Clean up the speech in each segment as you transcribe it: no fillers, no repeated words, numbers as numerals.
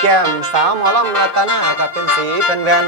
แก้มสาวหมอลำรัตนาก็เป็นสีเป็นแว่น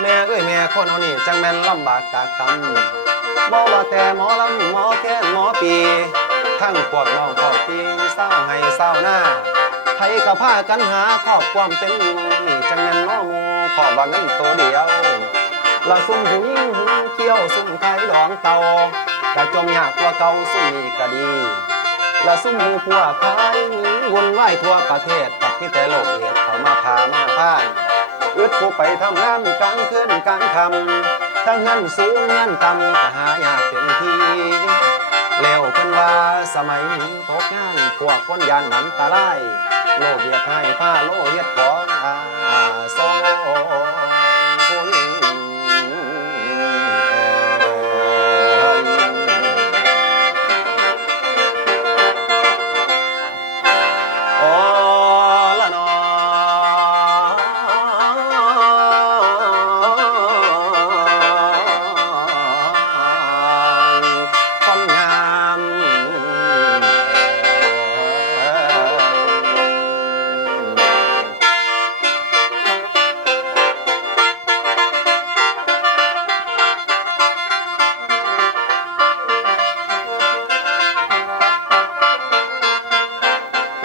แม่เอ้ยแม่คนเอานี่จังแม่นลำบากตากตำบ่ว่าแต่หมอลำหมอแค้นหมอปีทั้งพวกน้องพ่อพี่เศร้าให้เศร้าหน้าไผก็พากันหาครอบความเป็นอยู่นี่จังแม่นน้อหมูขอว่าเงินตัวเดียวละซุ่มผู้หญิงหุ่นเขี้ยวซุ่มไข่ดองเตากะจมยากกว่าเก่าซุ่มนี่ก็ดีละซุ่มหมู่พวกขายหนีวนไหวทั่วประเทศกับพี่แต่โลกเอียดเขามาพามาพานอึดผู้ไปทำงานกลางคืนกลางค่ำทั้งเงินสูงเงินต่ำก็หายากเต็มทีแล้วเพิ่นว่าสมัยนี้ตกงานพวกคนยานนั้นตะไลโลกเบียดให้ผ้าโลเฮ็ดของโซผู้หญิง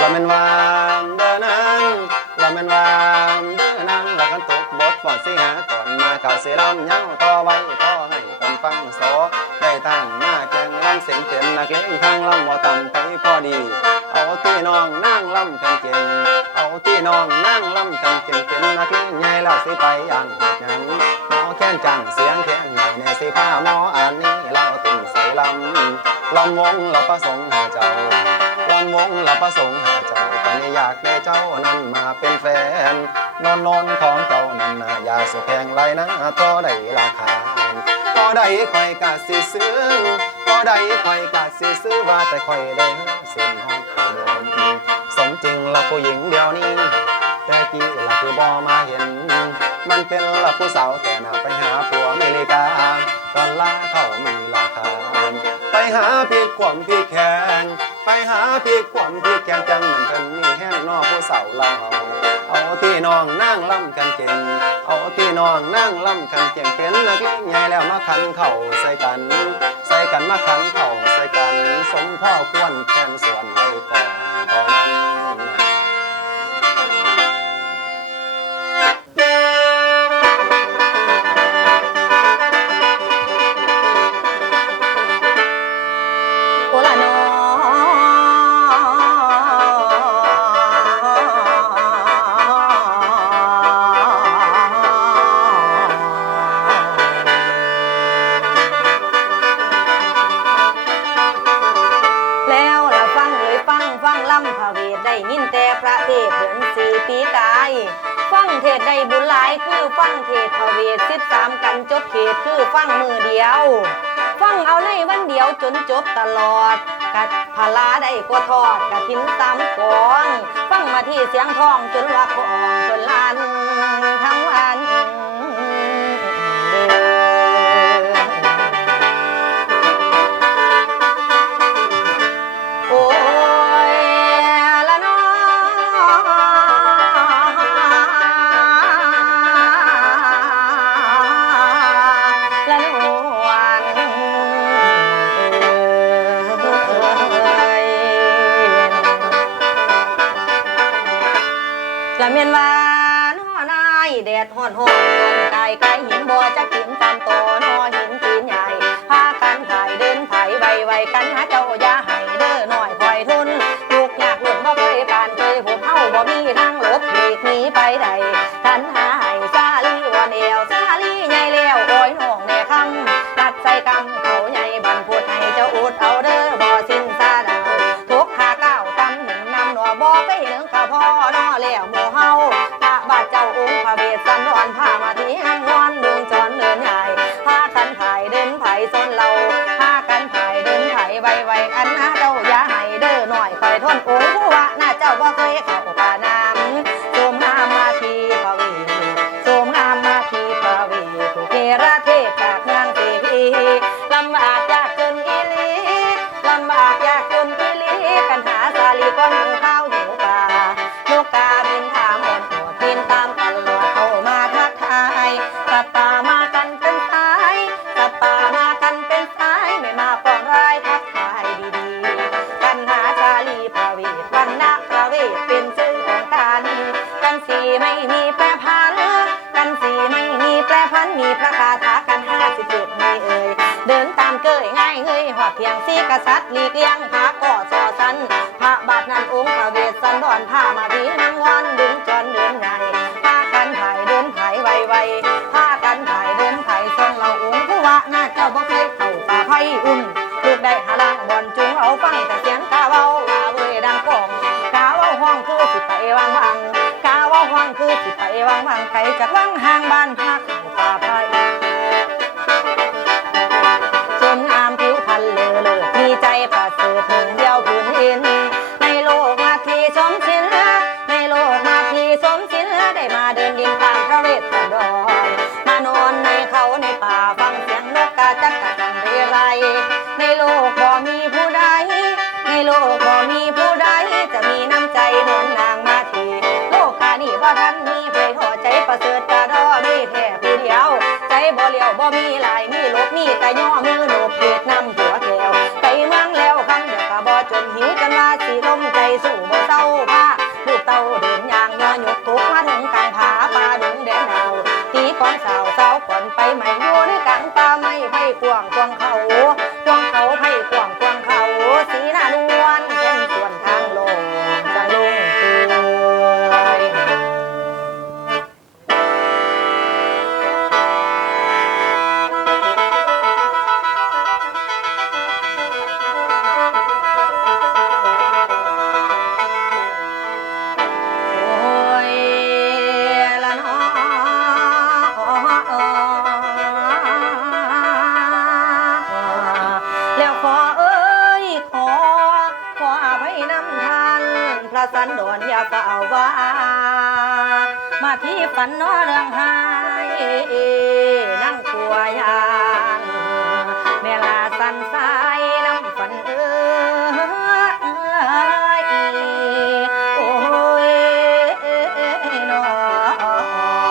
ละแม่นวางเด้อนางละแม่นวางเด้อนางละกันตกบทก่อนสิหาก่อนมาเก่าสิลำเย้าต่อไว้ต่อให้กันฟังโสได้ตั้งมาแข่งลำเสียงเต็มนักเลงทางลำว่าต่ำไปพอดีเอาที่น้องนั่งลำกันเก่งเอาที่น้องนั่งลำกันเก่งเป็นนักเลงใหญ่แล้วสิไปอย่างเหตุหยังหมอแค้นจังเสียงแค้นใหญ่แน่สิพาหมออันนี้เราติ่งใส่ลำวงเราประสงค์หาเจ้าลำวงเราประสงค์หาเจ้าก็ไม่อยากได้เจ้านั้นมาเป็นแฟนนอนของเจ้านั้นน่ะอย่าสุแพงไรนะต่อได้ราคาต่อได้ค่อยกะสิซื้อต่อได้ค่อยกะสิซื้อว่าแต่ค่อยได้สิ่งของขโมยสมจริงละผู้หญิงเดียวนี้แต่กี้ละคือบ่มาเห็นมันเป็นละผู้สาวแต่น่ะไปหาผัวอเมริกาตอนลาเขามีราคาไปหาพี่ขวมพี่แข็งไปหาพี่ขวมพี่แข็งจังเหมือนกันมีแห้งนอกผู้สาวเราเอาที่น้องนั่งล่ำกันเก่งเอาที่น้องนั่งล่ำกันเก่งเป็นนักเลงใหญ่แล้วมาขันเข่าใส่กันมาขันเข่าใส่กันสมพ่อควรแค้นส่วนไว้ก่อนตอนนั้นโอละนอแล้วล่ะฟังเลยฟังลำพระเวทได้ยินแต่พระเทศเดือน4 ปีกายฟังเทศได้บุญหลายคือฟังเทศพระเวท13 กันจบเขตคือฟังมือเดียวฟังเอาในวันเดียวจนจบตลอดกัดพลาได้กว่าทอดกะทิ้น3 กองฟังมาที่เสียงทองจนว่าคองจนลานทั้งวันโอ้ยละน้อละนวลละเมียนวานหอนายแดดฮ้อนฮ้อนต้นไก่หินบ่จะกินตามตัวนอหินตีนใหญ่พากันถ่ายเดินไถใบไวกันหาเจ้าอย่าให้เด้อหน่อยคอยทุนลูกอยากหลุดบ่เคยผ่านเคยผมเฮาบ่มีทางหลบหลีกหนีไปใดทันหาให้ซาลีวอนเอวซาลีใหญ่แล้วโอ้ยน้องแน่คำตัดใส่กำเขาใหญ่บันพูดให้เจ้าอุดเอาเด้อบ่สิ้นซาดาวทุกขาก้าวตำหนึ่งนำหนัวบ่ไปหนึ่งข้าพ่อนอแล้วหมู่เฮาพระบาทเจ้าองค์พระเวสสันดรพามาที่ห้างนอนดวงจรเนิน มีแปรพันกันสีไม่มีแปรพันมีพระคาถากัน50จุดไม่เอ่ยเดินตามเกยง่ายเงยหอดเพียงสีกษัตริย์หลีกเลี่ยงพระก่อสอสันพระบาทนั้นองค์พระเวสสันดรผ้ามาพีนางวันดึงจอนเดินใหญ่พากันถ่ายเดินถ่ายไวพากันถ่ายเดินถ่ายทรงเราองค์ผู้ว่าน่าเจ้าบ่เคยเข้าป่าไผ่อุ่นลูกได้หาล่างบอนจุงเอาฟังแต่เสียงกาเว้าว่าเว้ยดังกองกาเว้าห้องคือสิไปวางกาเว้าห้องคือสิไปวางไกลจากวังห่างบ้านพักป่าไผ่สมงามผิวพรรณเลอเลิศมีใจประเสริฐหนึ่งเดียวผืนอินในโลกมาทีสมศิลในโลกมาทีสมศิลได้มาเดินดินตามพระเวทสันดรมานอนในเขาในป่าฟังเสียงนกกาจักกะจันเรไรในโลกบ่มีผู้ใดในโลกบ่มีผู้ใดจะมีน้ำใจเหมือนนางมาทีโลกกานี่บ่ทันมีเพยทอใจประเสริฐกะดอมีแค่ผู้เดียวใจบ่เลี้ยวบ่มีลายมีลบมีแต่ย่อมือโลบเพจนำหัวแถวไปเมืองแล้วคำเดียวกะบ่จนหิวจนว่าสิลมใจสู้บ่เศร้าผ้าลูกเต่าเดินย่างยอหยกทุกมาถึงกลางผาป่าดงแดนหนาวตีก่อนสาวก่อนไปใหม่อยู่ในกลางป่าไม่ไผ่กวางเขาไผ่กวางเขาสีหน้านวลเป็นส่วนทางลงจังลงเตยพระสันดรอย่าเฝ้าว่ามาที่ฝันน้อเรื่องหายนั่งกลัวยานเวลาสันสายน้ำฝันโอ้ยน้อย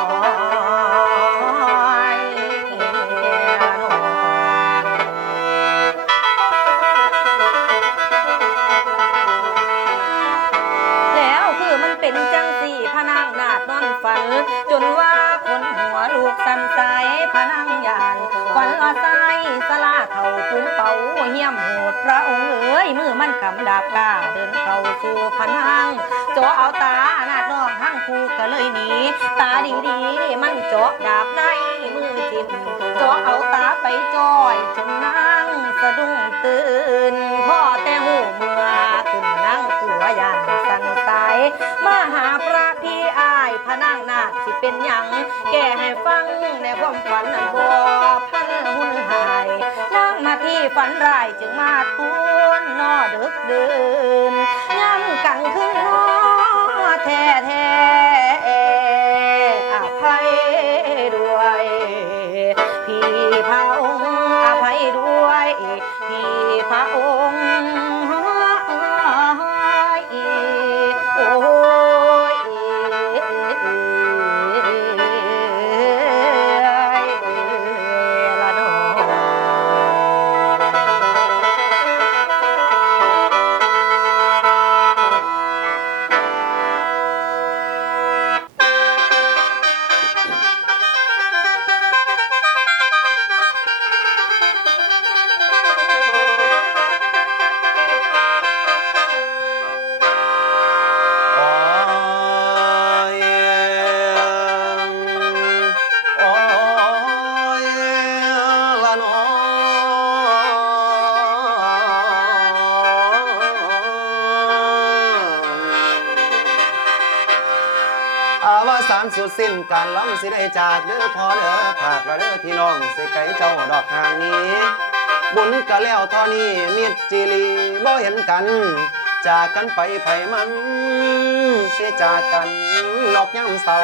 เป็นจังสี่พนังนาดนอนฝันจนว่าคนหัวลูกสันใสพนังยานฝันละสายสลาเท่าคุ้มเป่าเหี้ยมโหดพระองค์เอ๋ยมือมันกำดาบกล้าเดินเข้าสู่พนังจ่อเอาตาหน้าน้องทั้งคู่ก็เลยหนีตาดีมันเจาะดาบในมือจิตจ่อเอาตาไปจ้อยจนนั่งสะดุ้งตื่นพ่อแต่หูเมื่อขึ้นนั่งกลัวยานสันใสมาหาพระพี่อายพนังนาคสิเป็นหยังแก่ให้ฟังในความฝันนั้นบ่พันหุ่นหายนั่งมาที่ฝันร้ายจึงมาทุนนอดึกเดินย้ำกันขึ้นนอแท้อภัยด้วยพี่พระองค์อภัยด้วยพี่พระองค์โอ้ยละน้อ สารสุดสิ้นการล้ำสิได้จากเด้อพอเด้อภาคละเด้อพี่น้องสิไก่เจ้าดอกทางนี้บุญกะแล้วทอนี้มิตรจิลีบ่เห็นกันจากกันไปไผมันสิจากกันนอกย่ำเศร้า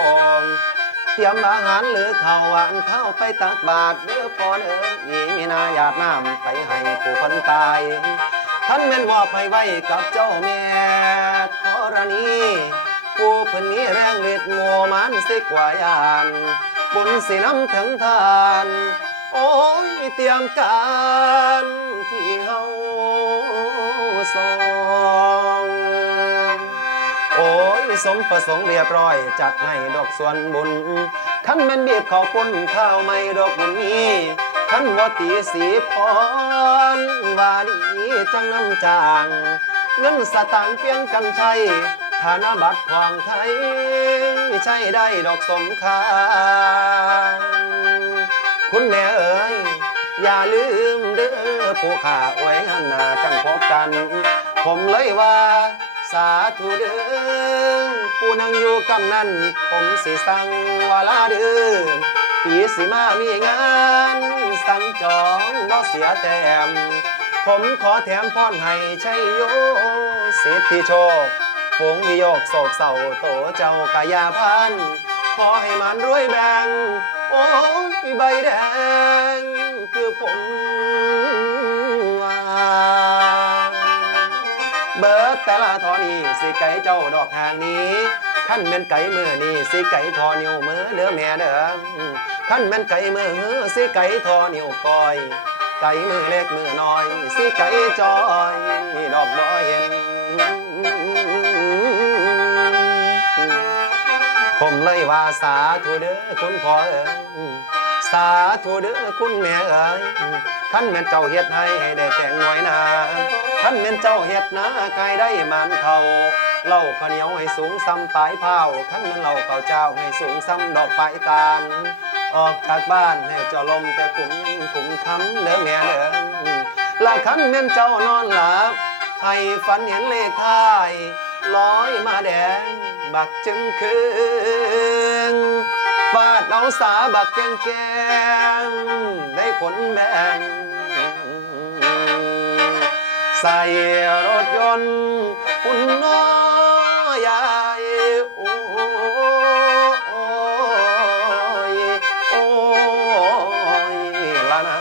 เตรียมอาหารหรือข้าวหวานข้าวไปตักบาตรเด้อพอเด้ออีมีนาหยาดน้ำไปให้ผู้คนตายท่านแม่นว่าไปไว้กับเจ้าแม่ธรณีผู้เพิ่นนี้แรงฤทธิ์โมมันสิกว่ายานบุญสินำถึงทานโอ้ยเตรียมการที่เฮาสองโอ้ย สมประสงค์เรียบร้อยจัดให้ดอกส่วนบุญคันแม่นบีบขอปุ่นข้าวไม่ดอกบุญนี้คันว่าตีสีพรว่าดีจังน้ำจางเงินสตางค์เปลี่ยนกันใช้ธนบัตรของไทยใช้ได้ดอกสมคาคุณแม่เอ๋ยอย่าลืมเด้อผู้ข้าไว้งานหน้าจังพบกันผมเลยว่าสาธุเด้อผู้นั่งอยู่กำนั้นผมสิสั่งวาลาเด้อปีสิมามีงานสั่งจองบ่เสียแต้มผมขอแถมพรให้ชัยโยสิทธิโชคฝงวิโยกโศกเศร้าโตเจ้ากายาพันขอให้มันรวยแบ่งโอ้ยใบแดงคือผมว่าเบิดแต่ละทอนี้สิไก่เจ้าดอกทางนี้ขั้นแม่นไก่มือนี่สิไก่ทอนิ้วมือเด้อแม่เด้อขั้นแม่นไก่มือสิไก่ทอนิ้วก้อยไก่มือเล็กมือน้อยสิไก่จอยดอกบ่เห็นผมเลยว่าสาธุเด้อคุณพ่อเอ๋ยสาธุเด้อคุณแม่เอ๋ยขั้นแม่นเจ้าเฮ็ดให้ได้แต่งน้อยนาขั้นแม่นเจ้าเฮ็ดนะกายได้มันเขาเล่าข้าวเหนียวให้สูงซ้ำปลายเผาขั้นแม่นเล่าข้าวเจ้าให้สูงซ้ำดอกปลายตาลออกจากบ้านให้เจ้าลมแต่กลุ่มคำเด้อแม่เด้อละขั้นแม่นเจ้านอนหลับให้ฝันเห็นเลขท้ายลอยมาแดงบักจึงคืนฟาดเอาสาบักแกงแกงได้ขนแบงใส่รถยนต์หุ่นน้อยใหญ่โอ้ยโอ้ยละนา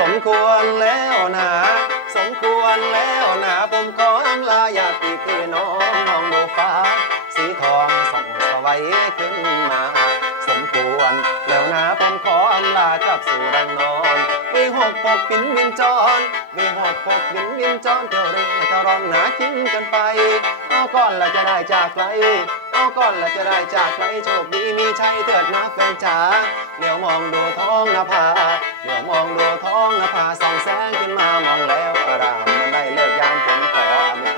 สมควรแล้วนะสมควรแล้วนะผมขออำลาญาติพี่น้องมองดูฟ้าสีทองส่องสวัยขึ้นมาสมควรแล้วนะผมขออำลากับสู่ดังนอนวีหกปกปินวินจรวีหกปกปินวินจรเที่ยวเร่เที่ยวร้อนหนากินกันไปเอาก่อนละจะได้จากไกลเอาก่อนละจะได้จากไกลโชคดีมีชัยเถิดนะแฟนจ๋าเดี๋ยวมองดูท้องนภาเดี๋ยวมองดูท้องนภาส่องแสงขึ้นมามองแล้วอารามมันได้เลิกยามผมขออำลา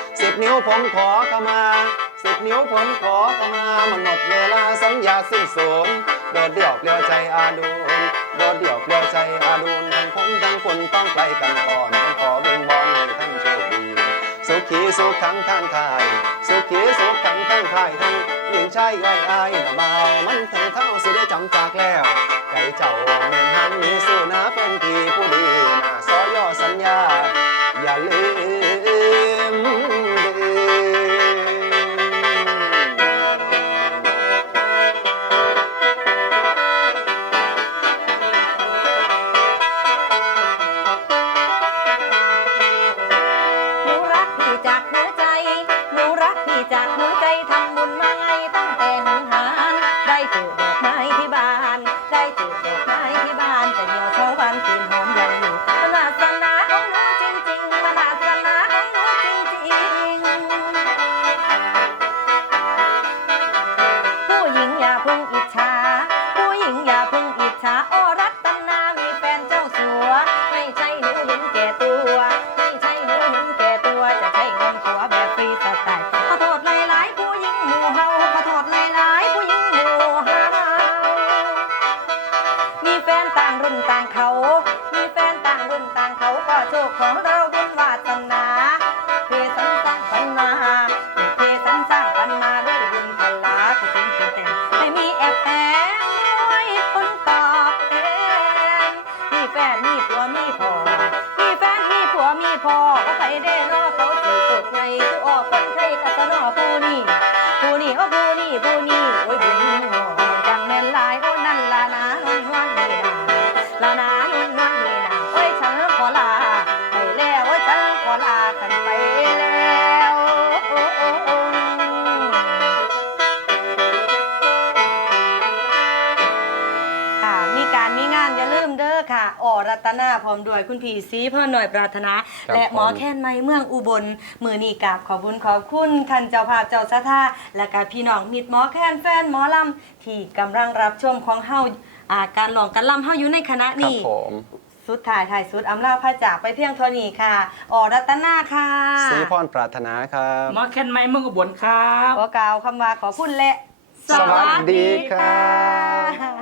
10 นิ้วผมขอเข้ามา10 นิ้วผมขอเข้ามามันหมดเวลาสัญญาสิ้นสุดโดดเดี่ยวเปลี่ยวใจอาดูนโดดเดี่ยวเปลี่ยวใจอาดูนทั้งผมทั้งคนต้องไกลกันก่อนต้องขอเบ่งบอลให้ท่านโชคดีสุขีสุขขังข้างทายสุขีสุขขังข้างทายทั้งหญิงชายไอ้ไอ้หน้าเบามันทั้งเท่าสิได้จำจากแล้วไก่เจ้าแม่นหันมีสู้นะเป็นทีผู้ดีน่าซอย่อสัญญาอย่าลืมเด้หนูรักพี่จากหัวใจหนูรักพี่จากหัวใจทำบุญมาไงตั้งแต่หงหานได้ปลูกดอกไม้ที่บ้านได้ปลูกดอกไม้ที่บ้านแต่เดียวเช้าวันกลิ่นหอมยังอยู่มนาสนาของหนูจริงๆมนาสนาของหนูจริงๆผู้หญิงอย่าเพิ่งอิจฉาผู้หญิงอย่าเพิ่งอิจฉาโอรัตนามีแฟนเจ้าสัวไม่ใช่หนูเห็นแก่ตัวไม่ใช่หนูเห็นแก่ตัวจะใช้เงินผัวแบบฟรีสไตล์ขอโทษหลายๆผู้หญิงหมู่เฮาขอโทษหลายๆผู้หญิงหมู่เฮามีแฟนต่างรุ่นต่างเขามีแฟนต่างรุ่นต่างเขาก็โชคของเราบุญวาสนาเพสันสร้างปันมาเพสันสร้างปันมาด้วยบุญพลาก็ถึงเพียงแต่ไม่มีแอบแฝงด้วยผลตอบแทนมีแฟนมีผัวมีพ่อมีแฟนมีผัวมีพ่อก็ไปได้นอเขาถือตกไงคือออกคนไทยกัสนอผู้นี่ผู้นี่โอ้ผู้นี่ผู้นี่โอ้ยบุญหัวจังแม่นหลายโอ้นั่นละนะนวลนี่นะละนะนวลนี่นะโอ้ยฉันขอลาไปแล้วว่า รัตนาพร้อมด้วยคุณพี่ศรีพ่อหน่อยปรารถนา และหมอแค้นไม้เมืองอุบลมือนีกราบขอบคุญขอบคุณท่านเจ้าภาพเจ้าสถาและก็พี่น้องมิตรหมอแค้นแฟนหมอลำที่กำลังรับชมของเฮาการร้องการลำเฮาอยู่ในคณะ ครับ นี้ ผม สุดถ่ายสุดอำลาพระจากไปเพียงเท่านี้ค่ะอรัตนาค่ะ ศรีพรปรารถนาครับ หมอแคนไม้เมืองอุบลครับ ขอกล่าวคำว่าขอคุณและ สวัสดีครับ ค่ะ